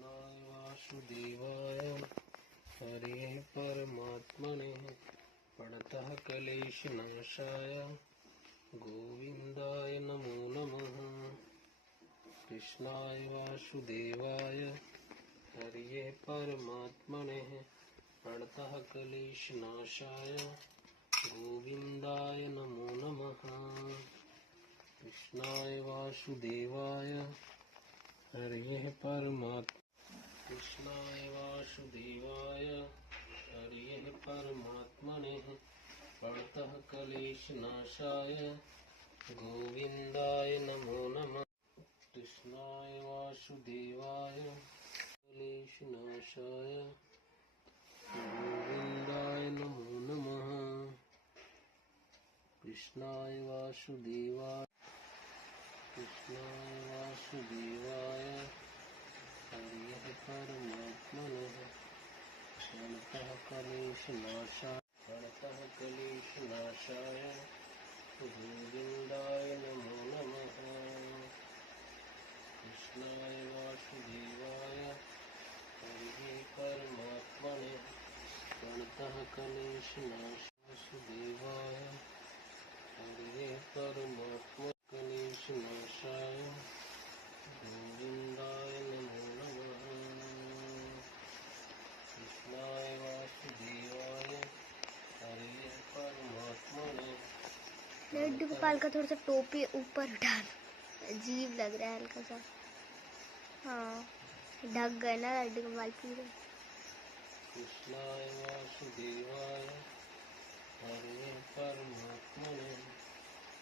कृष्णाय वासुदेवाय हरे परमात्मने प्रणतः क्लेशनाशाय गोविंदाय नमो नमः। कृष्णाय वासुदेवाय हरे परमात्मने प्रणतः क्लेशनाशाय गोविंदाय नमो नमः। कृष्णाय वासुदेवाय हरे परमात्मने कृष्णाय वासुदेवाय हरे परमात्मने प्रणतः क्लेशनाशाय गोविंदाय नमो नमः। कृष्णाय वासुदेवाय क्लेशनाशाय गोविंदाय नमो नमः। कृष्णाय वासुदेवाय हरे परमात्मने प्रणतः क्लेशनाशाय गोविंदाय नमो नमः। कृष्णाय वासुदेवाय हरे परमात्मने प्रणतः क्लेशनाशाय हरे परमात्मने क्लेशनाशाय गोविंदाय नमो नमः। कृष्णाय वासुदेवाय हरे परमात्मने लड्डू गोपाल का थोड़ा सा टोपी ऊपर उठा दो, अजीब लग रहा है हल्का सा। हाँ, ढक गए ना लड्डू गोपाल पूरे। कृष्णाय वासुदेवाय हरे परमात्मने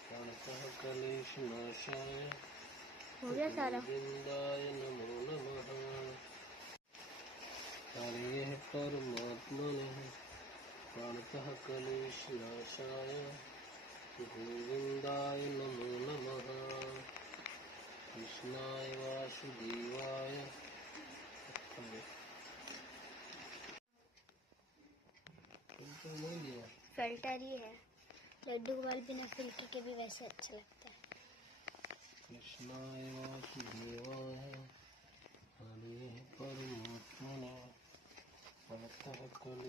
प्रणतः क्लेशनाशाय हो गया सारा। गोविंदाय नमो नमः। हरे परमात्मने प्रणतः क्लेशनाशाय गोविंदाय नमो नमः। कृष्णाय वासुदेवाय फिल्टर ही है, लड्डू गोपाल बिना फिल्टर के भी वैसे अच्छा लगता है। कृष्णाय वासुदेवाय हरे परमात्मने प्रणतः क्लेशनाशाय